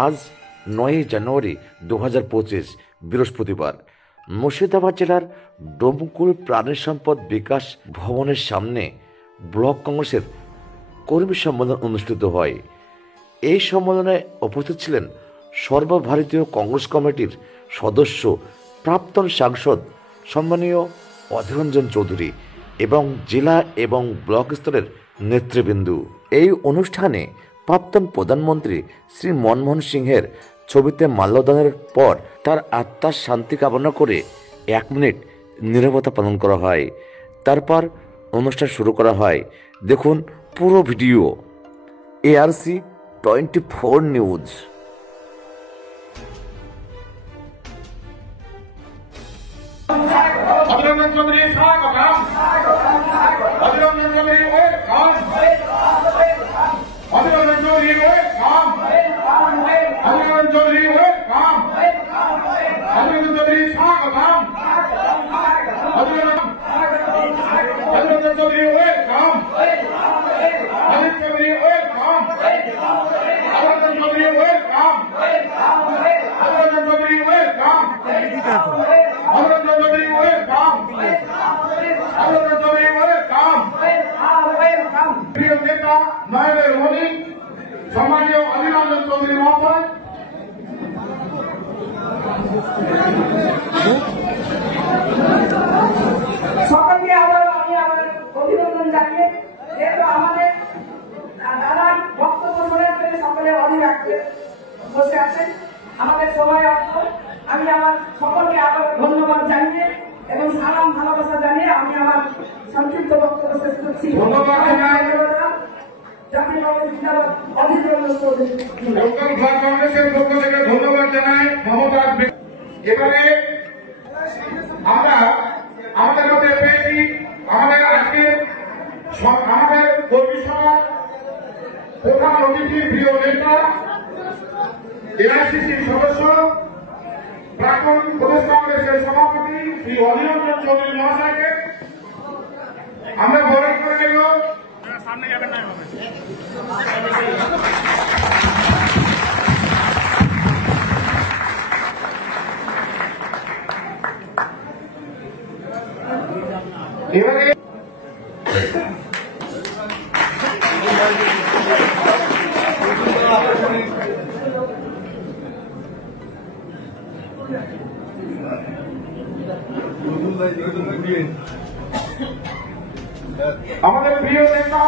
আজ 9 জানুয়ারি 2025 বৃহস্পতিবার মুর্শিদাবাদ জেলার ডোমকুল প্রাণী সম্পদ বিকাশ ভবনের সামনে ব্লক কংগ্রেসের কর্মী সম্মেলন অনুষ্ঠিত হয়। এই সম্মেলনে উপস্থিত ছিলেন সর্বভারতীয় কংগ্রেস কমিটির সদস্য প্রাক্তন সাংসদ সম্মানীয় অধীর রঞ্জন চৌধুরী এবং জেলা এবং ব্লক স্তরের নেতৃবৃন্দ। এই অনুষ্ঠানে প্রাক্তন প্রধানমন্ত্রী শ্রী মনমোহন সিংহের ছবিতে মাল্যদানের পর তার আত্মার শান্তি কামনা করে 1 মিনিট নীরবতা পালন করা হয়। তারপর অনুষ্ঠান শুরু করা হয়। দেখুন পুরো video ARC 24 news. Adhir Ranjan Chowdhury স্বাগতম। Adhir Ranjan Chowdhury welcome. Adhir Ranjan Chowdhury welcome. Adhir Ranjan Chowdhury welcome. Adhir Ranjan Chowdhury স্বাগতম। Adhir Ranjan Chowdhury welcome. Adhir Chowdhury welcome. Adhir Ranjan Chowdhury welcome. Adhir Ranjan Chowdhury welcome. Adhir Ranjan Chowdhury welcome. Adhir Ranjan Chowdhury welcome. প্রিয় নেতা নয়নের মণি সম্মানীয় অধীররঞ্জন চৌধুরী মহাশয়, সকলকে আবারও আমি আমার অভিনন্দন জানিয়ে যেহেতু আমাদের দাদার বক্তব্য শোনার জন্য সকলে অধীর রাখতে বসে আছেন, আমাদের সময় অল্প। আমি আমার সকলকে আবার ধন্যবাদ জানিয়ে এবং সালাম ভালোবাসা জানিয়ে আমি আমার সংক্ষিপ্ত বক্তব্য শেষ করছি। ধন্যবাদ জানাই জাতীয় কংগ্রেস জিন্দাবাদ, অধীর রঞ্জন চৌধুরী। লোকাল ব্লক কংগ্রেসের পক্ষ থেকে ধন্যবাদ জানাই মমতাজ। এবারে আমরা আমাদের মধ্যে পেয়েছি আমাদের আজকে আমাদের কর্মী সভার প্রধান অতিথি প্রিয় নেতা AICC সদস্য প্রাক্তন প্রদেশ কংগ্রেসের সভাপতি শ্রী অধীররঞ্জন চৌধুরী মহাশয়কে আমরা বরণ করে নেব। সামনে যাবেন না এবারে আমাদের প্রিয় নেতা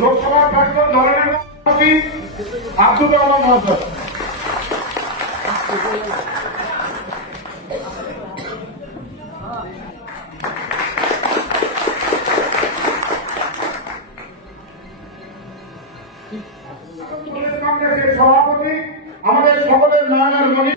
লোকসভার প্রাক্তন দলের সভাপতি আব্দুল রহমান মহাশয়। কংগ্রেসের সভাপতি আমাদের সকলের নয়নের মণি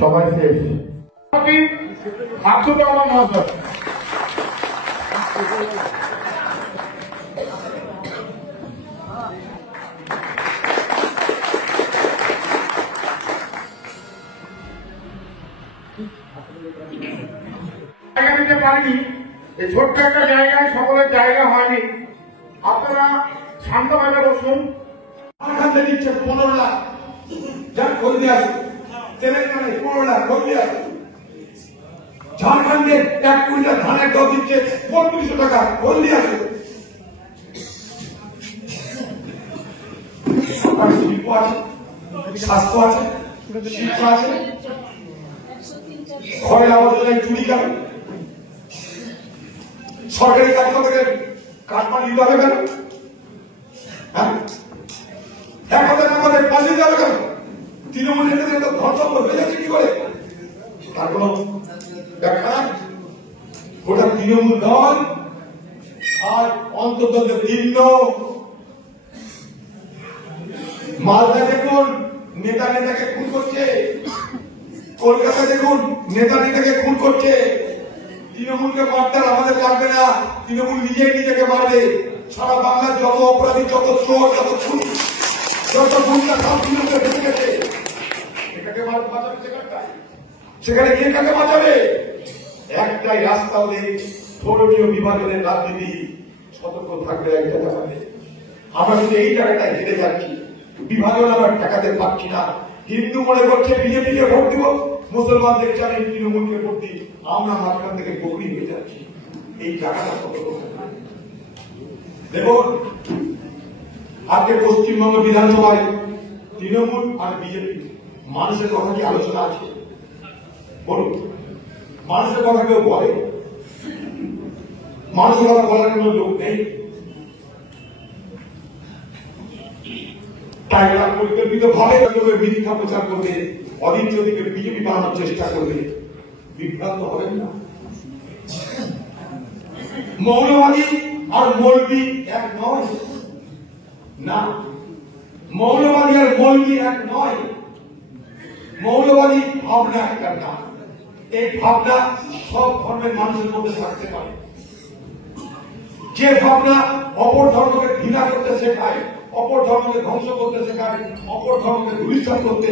সবাই শেষ। আব্দুল রহমান মহাশয়। জায়গা দিতে পারিনি, এই ছোট্ট একটা জায়গায় সকলের জায়গা হয়নি। আপনারা শান্তভাবে বসুন। ঝাড়খণ্ডে দিচ্ছে 15 লাখ, যার হলদিয়া তেলেঙ্গানায় 15 লাখ হলদিয়া। ঝাড়খণ্ডে 1 কুইন্টাল ধানের দর দিচ্ছে 3500 টাকা হলদিয়া। ওখানে শিল্প আছে, স্বাস্থ্য আছে, শিক্ষা আছে, ঘরের আবর্জনায় চুরি কেন, সরকারি কাজ থেকে কাটমান নিতে হবে কেন, হ্যাঁ এক কথা আমাদের পালিয়ে যাবে কেন, তৃণমূল নেতাদের তো ধর্ষণ হয়ে যাচ্ছে কি করে, তার কোন ব্যাখ্যা নাই। ওটা তৃণমূল দল আর অন্তত ভিন্ন। মালদা দেখুন নেতা নেতাকে খুন করছে, কলকাতা দেখুন নেতা নেতাকে খুন করছে। তৃণমূলকে মারতে আমাদের লাগবে না, তৃণমূল নিজেই নিজেকে মারবে। সারা বাংলার যত অপরাধী, যত চোর, যত খুন, যত গুন্ডা সব তৃণমূলে ঢুকে গেছে। এটাকে বাঁচাবে সেখানে কে কাকে বাঁচাবে? একটাই রাস্তা ওদের, ধর্মীয় বিভাজনের রাজনীতি। সতর্ক থাকবে এক জায়গাতে। আমরা শুধু এই জায়গাটায় হেরে যাচ্ছি, বিভাজন আমরা ঠেকাতে পারছি না। হিন্দু মনে করছে বিজেপিকে ভোট দিব, মুসলমান দেখছে আমি তৃণমূলকে ভোট দিই, আমরা মাঝখান থেকে বকরি হয়ে যাচ্ছি। এই জায়গাটা সতর্ক দেখুন। আজকে পশ্চিমবঙ্গ বিধানসভায় তৃণমূল আর বিজেপি মানুষের কথা কি আলোচনা আছে? বলুন, মানুষের কথা কেউ বলে? মানুষের কথা বলার কোন লোক নেই। তাই ওরা পরিকল্পিত ভাবে মিথ্যা প্রচার করবে, অদিত্যদিকে বিজেপি বানানোর চেষ্টা করবে। বিভ্রান্ত হবেন না। মৌলবাদী আর মৌলবী এক নয়, না মৌলবাদী আর মৌলবী এক নয়। মৌলবাদী ভাবনা একটা না, এই ভাবনা সব ধর্মের মানুষের মধ্যে থাকতে পারে। যে ভাবনা অপর ধর্মকে ঘৃণা করতে শেখায়, অপর ধর্মকে ধ্বংস করতে শেখায়, অপর ধর্মকে ধূলিসাৎ করতে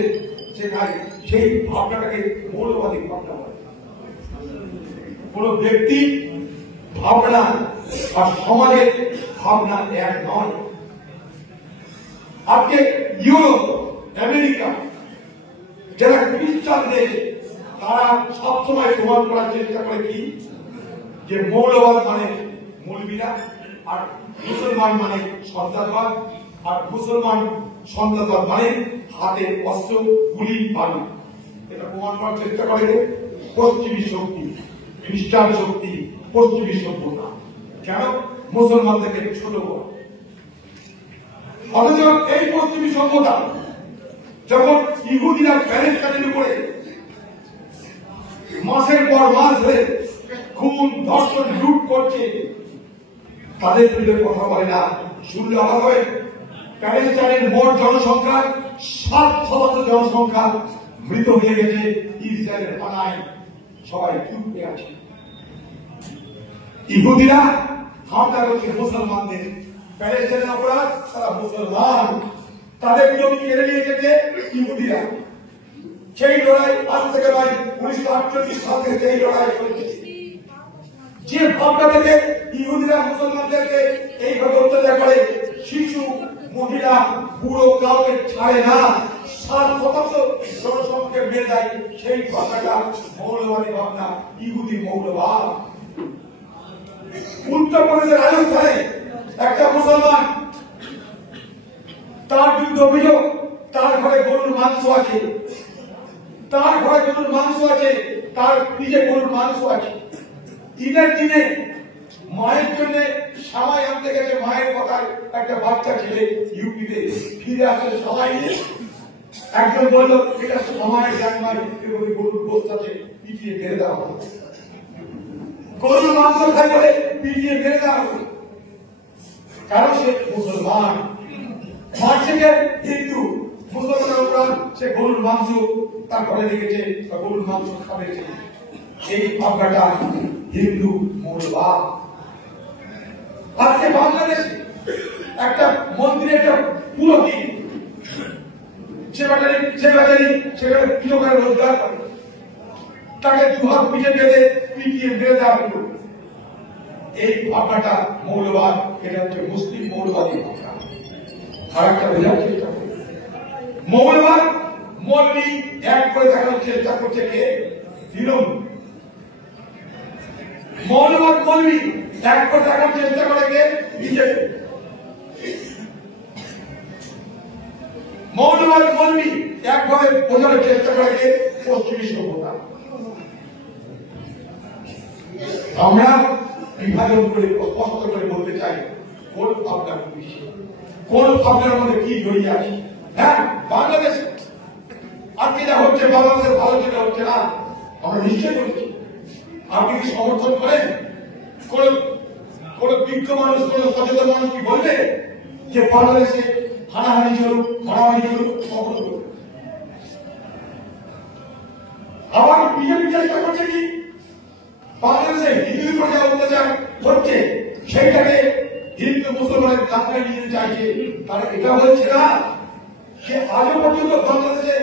শেখায়, সেই ভাবনাটাকে মৌলবাদী ভাবনা বলে। কোন ব্যক্তি ভাবনা আর সমাজের ভাবনা এক নয়। আজকে ইউরোপ, আমেরিকা যারা খ্রিস্টান দেশ, তারা সবসময় প্রমাণ করার চেষ্টা করে কি, যে মৌলবাদ মানে মৌলবীরা, আর মুসলমান মানে সন্ত্রাসবাদ, আর মুসলমান সন্ত্রাসবাদ মানে হাতে অস্ত্র, গুলি, বালু। এটা প্রমাণ করার চেষ্টা করে পশ্চিমী শক্তি, খ্রিস্টান শক্তি, পশ্চিমী সভ্যতা। কেন? মুসলমানদেরকে ছোট করা। অথচ এই পশ্চিমী সভ্যতা যখন ইহুদিরা প্যালেস্টাইনের উপরে মাসের পর মাস ধরে খুন, ধর্ষণ, লুট করছে, তাদের বিরুদ্ধে কথা বলে না। শুনলে অবাক হয়, প্যালেস্টাইনের মোট জনসংখ্যার 7% জনসংখ্যা মৃত হয়ে গেছে ইসরায়েলের হানায়, সবাই চুপ হয়ে আছে। ইহুদিরা হামলা করছে মুসলমানদের, প্যালেস্টাইনের অপরাধ তারা মুসলমান, তাদের জমি কেড়ে নিয়ে যেতে ইহুদিরা। সেই লড়াই আজ থেকে নয়, 1948 সাল থেকে এই লড়াই চলছে। যে ভাবনা থেকে ইহুদিরা মুসলমানদেরকে এইভাবে অত্যাচার করে, শিশু, মহিলা, বুড়ো কাউকে ছাড়ে না, 7% জনসংখ্যাকে মেরে দেয়, সেই ভাবনাটা মৌলবাদী ভাবনা, ইহুদি মৌলবাদ। উত্তরপ্রদেশের রাজস্থানে একটা মুসলমান, তার বিরুদ্ধে অভিযোগ তার ঘরে গরুর মাংস আছে, তার ঘরে গরুর মাংস আছে, তার নিজে গরুর মাংস আছে। ঈদের দিনে মায়ের জন্য সামাই আনতে গেছে, মায়ের কথায় একটা বাচ্চা ছেলে ইউপিতে ফিরে আসে সবাই নিয়ে। একজন বলল এটা সময়ের জানমাই, গরুর গোস্ত আছে, পিটিয়ে মেরে দেওয়া হবে, গরুর মাংস খাই বলে পিটিয়ে মেরে দেওয়া হবে। কারণ সে মুসলমান, মারছে হিন্দু, মুসলমানের উপর সে গরুর মাংস তার ঘরে রেখেছে, গরুর মাংস খাবে। এই ভাবনাটা হিন্দু মৌলবাদ। আজকে বাংলাদেশে একটা মন্দিরে একটা পুরোহিত সেখানে কিলোগ্রাম রোজগার করে, তাকে দুহাত পিঠে বেঁধে পিটিয়ে মেরে দেওয়া হলো। এই ভাবনাটা মৌলবাদ, এটা হচ্ছে মুসলিম মৌলবাদী ভাবনা। খারাপটা বোঝার চেষ্টা করবে। মৌলবাদ মৌলবী এক করে দেখানোর চেষ্টা করছে কে? তৃণমূল। মৌলবাদ মৌলবী এক করে দেখানোর চেষ্টা করে কে? বিজেপি। তোমার মন্ত্রী একভাবে বোঝানোর চেষ্টা করেছে পশ্চিমী সভ্যতা। আমরা বিভাজন করে স্পষ্ট করে বলতে চাই কোন ভাবনার বিষয়, কোন ভাবনার মধ্যে কি জড়িয়ে আছে। হ্যাঁ, বাংলাদেশে আজকে যা হচ্ছে, বাংলাদেশের ভালো যেটা হচ্ছে না, আমরা নিশ্চয় করছি। আপনি কি সমর্থন করেন? কোন বিজ্ঞ মানুষ, কোন সচেতন মানুষ কি বলবে যে বাংলাদেশে হানাহানি চলুক, মারামারি চলুক, সমর্থন করুক? আবার বিজেপি চেষ্টা করছে কি বাংলাদেশে হিন্দুর উপর যা অত্যাচার হচ্ছে সেইটাকে হিন্দু মুসলমানের কাতারে নিয়ে চাইছে। তারা এটা বলছে না যে আজও পর্যন্ত বাংলাদেশে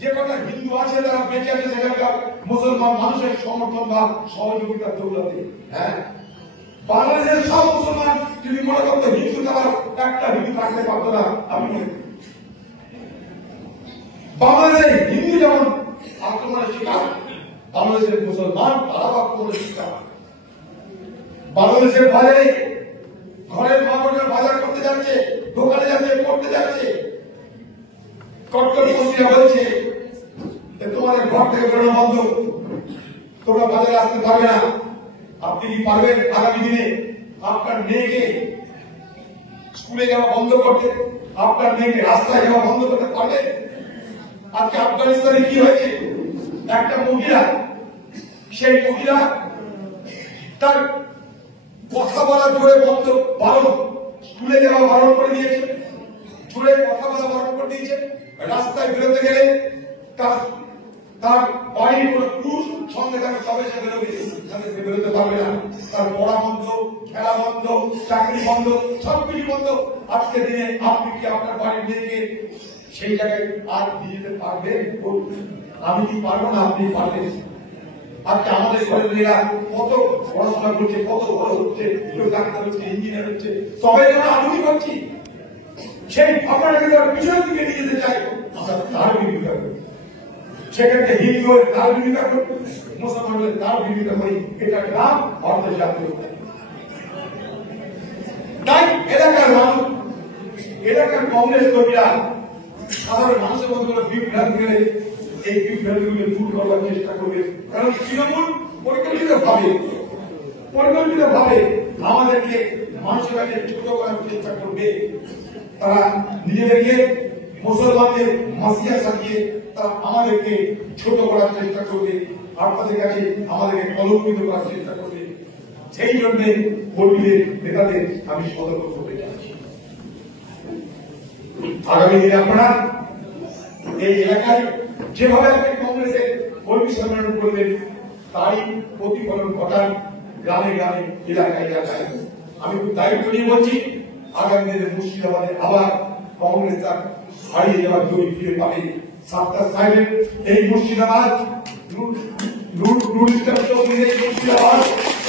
যে কটা হিন্দু আছে তারা বেঁচে আছে সেখানকার মুসলমান মানুষের সমর্থন বা সহযোগিতার দৌলতে। হ্যাঁ, বাংলাদেশের সব মুসলমান যদি মনে করতো হিন্দু তারা একটা হিন্দু থাকতে পারতো না। আমি মনে করি বাংলাদেশে হিন্দু যেমন আক্রমণের শিকার, বাংলাদেশের মুসলমান তারা আক্রমণের শিকার। বাংলাদেশের বাজারে ঘরের মানুষের বাজার করতে যাচ্ছে, দোকানে যাচ্ছে, পড়তে যাচ্ছে, কট্টরপন্থীরা বলছে তোমাদের ঘর থেকে বেরোনো বন্ধ, তোমরা বাজারে আসতে পারবে না। আপনি কি পারবেন আগামী দিনে আপনার মেয়েকে স্কুলে যাওয়া বন্ধ করতে, আপনার মেয়েকে রাস্তায় যাওয়া বন্ধ করতে পারবেন? আজকে আফগানিস্তানে কি হয়েছে, একটা মহিলা, সেই মহিলা তার কথা বলা জোরে বন্ধ, বারণ, স্কুলে যাওয়া বারণ করে দিয়েছে, জোরে কথা বলা বারণ করে দিয়েছে। রাস্তায় বেরোতে গেলে তার বাড়ির কোন পুরুষ সঙ্গে তাকে তবে সে বেরোবে, সে বেরোতে পারবে না। তার পড়া বন্ধ, খেলা বন্ধ, চাকরি বন্ধ, সবকিছু বন্ধ। আজকে দিনে আপনি কি আপনার বাড়ির মেয়েকে সেই জায়গায় আর দিয়ে যেতে পারবেন? আমি কি পারবো না? আপনি পারবেন। আজকে আমাদের ঘরের মেয়েরা কত পড়াশোনা করছে, কত বড় হচ্ছে, কেউ ডাক্তার হচ্ছে, ইঞ্জিনিয়ার হচ্ছে, সবাই আমরা আধুনিক হচ্ছি। সেই ভাবনাটাকে পিছনের দিকে নিয়ে যেতে চাই, আমরা তার বিরোধিতা করি। সেক্ষেত্রে হিন্দু হয়ে তার বিরোধিতা করি, মুসলমান হলে তার বিরোধিতা করি। এটা নাম অর্ধজাতীয়। তাই এলাকার মানুষ, এলাকার কংগ্রেস কর্মীরা সাধারণ মানুষের মধ্যে বিভ্রান্তি করে এই বিভ্রান্তিগুলো দূর করার চেষ্টা করবে। কারণ তৃণমূল পরিকল্পিতভাবে আমাদেরকে মানুষের কাছে ছোট করার চেষ্টা করবে। তারা নিজেদেরকে মুসলমানদের মাসিয়া সাজিয়ে তারা আমাদেরকে ছোট করার চেষ্টা করবে, আপনাদের কাছে আমাদেরকে কলঙ্কিত করার চেষ্টা করবে। সেই জন্য কর্মীদের, নেতাদের আমি সতর্ক করতে চাচ্ছি। আগামী দিনে আপনারা এই এলাকায় যেভাবে আপনি কংগ্রেসের কর্মী সম্মেলন করবেন তাই প্রতিফলন ঘটান গ্রামে গ্রামে, এলাকায় এলাকায়। আমি দায়িত্ব নিয়ে বলছি, আগামী দিনে মুর্শিদাবাদে আবার কংগ্রেস তার হারিয়ে যাওয়ার জমি ফিরে পাবে। সাত্তার সাহেবের এই মুর্শিদাবাদ, নুর ইসলাম চৌধুরীর এই মুর্শিদাবাদ,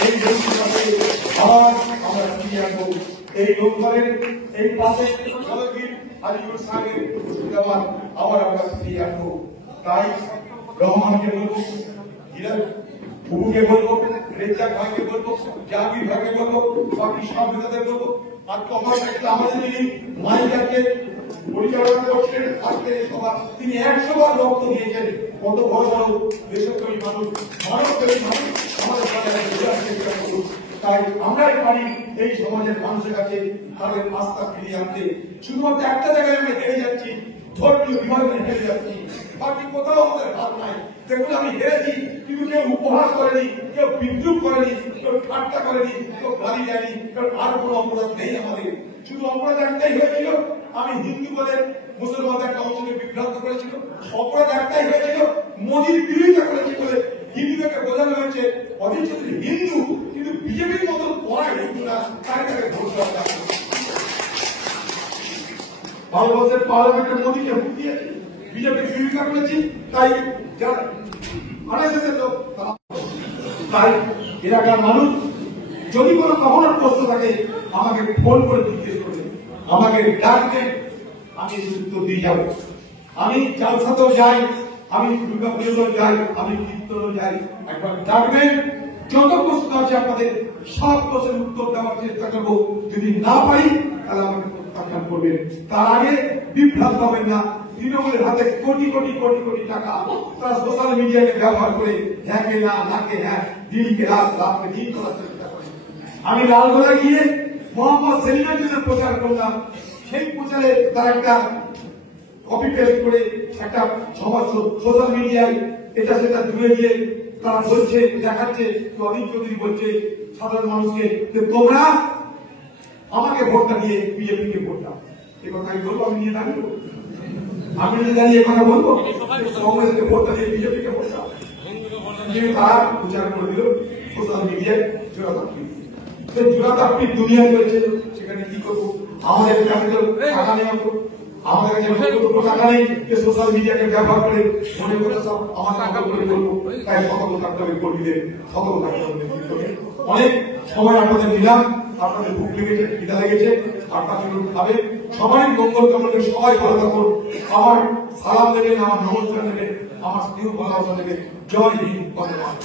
এই মুর্শিদাবাদে আবার আমরা ফিরে আসবো। এই লোকসভার এই পাশে আজিজুল সাহেবের মুর্শিদাবাদ আবার আমরা ফিরে আসবো। তাই রহমানকে বলবো, বুবুকে বলবো, রেজ্জাক ভাইকে বলবো, জাহাঙ্গীর ভাইকে বলবো, বাকি সব নেতাদের বলবো, আর আমাদের যিনি মাইকাকে পরিচালনা করছেন আজকে এই সভা, তিনি 100 বার রক্ত দিয়েছেন। কত বড় বড় দেশপ্রেমী মানুষ, মানবপ্রেমী মানুষ আমাদের চেষ্টা করুন। তাই আমরাই পারি এই সমাজের মানুষের কাছে তাদের আস্থা ফিরিয়ে আনতে। শুধুমাত্র একটা জায়গায় আমরা হেরে যাচ্ছি, ধর্মীয় বিভাজনে হেরে যাচ্ছি, বাকি কোথাও আমাদের হাত নাই। দেখুন, আমি হেরেছি, কিন্তু কেউ উপহাস করেনি, কেউ বিদ্রুপ করেনি, কেউ ঠাট্টা করেনি, কেউ গালি দেয়নি, কেউ আর কোনো অপরাধ নেই আমাদের। শুধু অপরাধ একটাই হয়েছিল, আমি হিন্দু বলে মুসলমানদের একটা অংশকে বিভ্রান্ত করেছিল। অপরাধ একটাই হয়েছিল, মোদীর বিরোধিতা করেছি বলে হিন্দুদেরকে বোঝানো হয়েছে অধীর চৌধুরী হিন্দু, কিন্তু বিজেপির মতো পড়া হিন্দুরা তাকে ভোট দরকার। ভারতবর্ষের পার্লামেন্টের মোদীকে ভোট দিয়েছে, বিজেপির বিরোধিতা করেছি, তাই যারা আরএসএসের লোক, তাই এলাকার মানুষ যদি কোনো কখনো প্রশ্ন থাকে আমাকে ফোন করে জিজ্ঞেস করবে, আমাকে ডাকবেন, আমি উত্তর দিয়ে যাব। আমি জালসাতেও যাই, আমি দুর্গা পুজোতেও যাই, আমি কীর্তনেও যাই। একবার ডাকবেন, যত প্রশ্ন আছে আপনাদের সব প্রশ্নের উত্তর দেওয়ার চেষ্টা করবো। যদি না পারি তাহলে আমাকে প্রত্যাখ্যান করবেন। তার আগে বিভ্রান্ত হবেন না তৃণমূলের হাতে কোটি কোটি কোটি কোটি টাকা তারা সোশ্যাল মিডিয়াকে ব্যবহার করে হ্যাঁকে না নাকে হ্যাঁ দিনকে রাত রাতকে দিন করার চেষ্টা করে। আমি লালগোলা গিয়ে মোহাম্মদ সেলিমের জন্য প্রচার করলাম, সেই প্রচারে তার একটা কপি পেস্ট করে একটা সমাজ সোশ্যাল মিডিয়ায় এটা সেটা দূরে গিয়ে তারা বলছে দেখাচ্ছে, অনিল চৌধুরী বলছে সাধারণ মানুষকে যে তোমরা আমাকে ভোটটা দিয়ে বিজেপিকে ভোট দাও। এ কথা আমি বলবো, আমি নিয়ে দাঁড়িয়ে আমি নিয়ে দাঁড়িয়ে কথা বলবো কংগ্রেসকে ভোটটা দিয়ে বিজেপিকে ভোট দাও। কিন্তু তারা প্রচার করে দিল সোশ্যাল মিডিয়ায় জোড়াতাপ্পির দুনিয়া চলছে। সেখানে কি করবো, আমাদের কাছে তো টাকা নেই, আমাদের কাছে টাকা নেই যে সোশ্যাল মিডিয়াকে ব্যবহার করে মনে করে সব আমার টাকা করে করবো। তাই সতর্ক থাকতে হবে, কর্মীদের সতর্ক থাকতে হবে। অনেক সময় আপনাদের নিলাম, আপনাদের ভুক লেগেছে, খিদা লেগেছে, আপনাদের খাবে, সবাই মঙ্গল কামনা, সবাই ভালো থাকুন। আমার সালাম দেবেন, আমার নমস্কার দেবেন, আমার স্নেহ ভালোবাসা দেবেন। জয় হিন্দ, ধন্যবাদ।